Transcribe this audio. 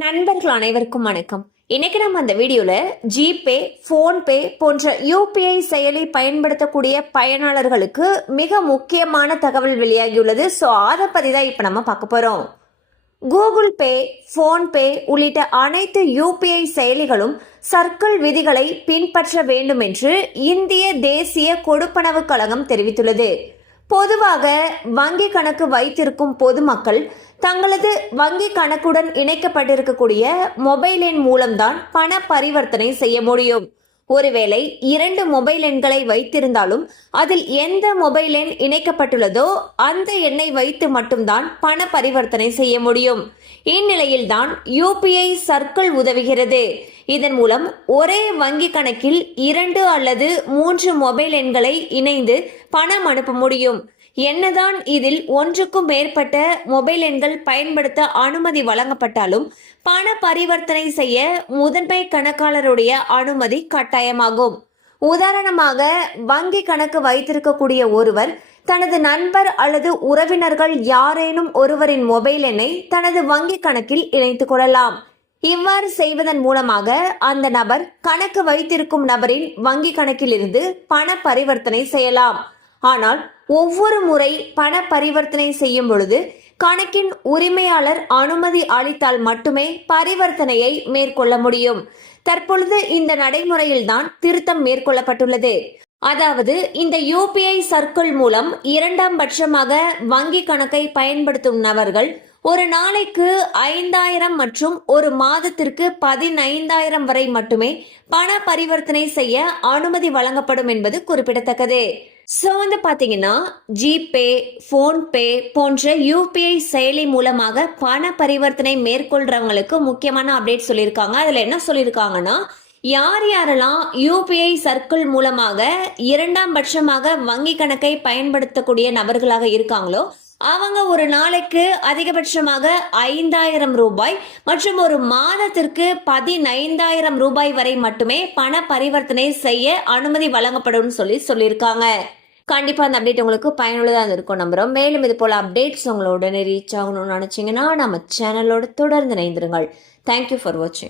நண்பர்கள் அனைவருக்கும் வணக்கம். இன்னைக்கு நம்ம அந்த வீடியோல ஜிபே, போன்பே போன்ற யூபிஐ செயலி பயன்படுத்தக்கூடிய பயனாளர்களுக்கு மிக முக்கியமான தகவல் வெளியாகியுள்ளது. ஸோ அதை பத்தி தான் இப்ப நம்ம பார்க்க போறோம். கூகுள் பே, போன்பே உள்ளிட்ட அனைத்து யூபிஐ செயலிகளும் சர்க்கிள் விதிகளை பின்பற்ற வேண்டும் என்று இந்திய தேசிய கொடுப்பனவு கழகம் தெரிவித்துள்ளது. பொதுவாக வங்கி கணக்கு வைத்திருக்கும் பொதுமக்கள் தங்களது வங்கி கணக்குடன் இணைக்கப்பட்டிருக்கக்கூடிய மொபைல் எண் மூலம்தான் பண பரிவர்த்தனை செய்ய முடியும். ஒருவேளை 2 மொபைல் எண்களை வைத்திருந்தாலும் அதில் எந்த மொபைல் எண் இணைக்கப்பட்டுள்ளதோ அந்த எண்ணை வைத்து மட்டும்தான் பண பரிவர்த்தனை செய்ய முடியும். இந்நிலையில்தான் யூபிஐ சர்க்கிள் உதவுகிறது. இதன் மூலம் ஒரே வங்கி கணக்கில் 2 அல்லது 3 மொபைல் எண்களை இணைந்து பணம் அனுப்ப முடியும். என்னதான் இதில் ஒன்றுக்கும் மேற்பட்ட மொபைல் எண்கள் பயன்படுத்த அனுமதி வழங்கப்பட்டாலும் பண பரிவர்த்தனை செய்ய முதன்மை கணக்காளருடைய அனுமதி கட்டாயமாகும். உதாரணமாக, வங்கி கணக்கு வைத்திருக்கக்கூடிய ஒருவர் தனது நண்பர் அல்லது உறவினர்கள் யாரேனும் ஒருவரின் மொபைல் எண்ணை தனது வங்கி கணக்கில் இணைத்துக் கொள்ளலாம். இவ்வாறு செய்வதன் மூலமாக அந்த நபர் கணக்கு வைத்திருக்கும் நபரின் வங்கி கணக்கில் இருந்து பண பரிவர்த்தனை செய்யலாம். ஆனால் ஒவ்வொரு முறை பண பரிவர்த்தனை செய்யும் பொழுது கணக்கின் உரிமையாளர் அனுமதி அளித்தால் மட்டுமே பரிவர்த்தனையை மேற்கொள்ள முடியும். தற்பொழுது இந்த நடைமுறையில்தான் திருத்தம் மேற்கொள்ளப்பட்டுள்ளது. அதாவது இந்த யூபிஐ சர்க்கிள் மூலம் 2ஆம் பட்சமாக வங்கி கணக்கை பயன்படுத்தும் நபர்கள் ஒரு நாளைக்கு 5000 மற்றும் ஒரு மாதத்திற்கு 15000 வரை மட்டுமே பண பரிவர்த்தனை செய்ய அனுமதி வழங்கப்படும் என்பது குறிப்பிடத்தக்கது. ஸோ பாத்தீங்கன்னா, ஜிபே, போன்பே போன்ற யூபிஐ செயலி மூலமாக பண பரிவர்த்தனை மேற்கொள்றவங்களுக்கு முக்கியமான அப்டேட் சொல்லியிருக்காங்க. அதுல என்ன சொல்லியிருக்காங்கன்னா, யாரெல்லாம் யூபிஐ சர்க்கிள் மூலமாக 2ஆம் பட்சமாக வங்கி கணக்கை பயன்படுத்தக்கூடிய நபர்களாக இருக்காங்களோ அவங்க ஒரு நாளைக்கு அதிகபட்சமாக 5000 ரூபாய் மற்றும் ஒரு மாதத்திற்கு 15000 ரூபாய் வரை மட்டுமே பண பரிவர்த்தனை செய்ய அனுமதி வழங்கப்படும் சொல்லியிருக்காங்க. கண்டிப்பா அந்த அப்டேட் உங்களுக்கு பயனுள்ளதாக இருக்கும் நம்புறோம். மேலும் இது போல அப்டேட்ஸ் உங்களோட ரீச் ஆகணும்னு நினைச்சீங்கன்னா நம்ம சேனலோட தொடர்ந்து இணைந்திருங்கள். தேங்க்யூ ஃபார் வாட்சிங்.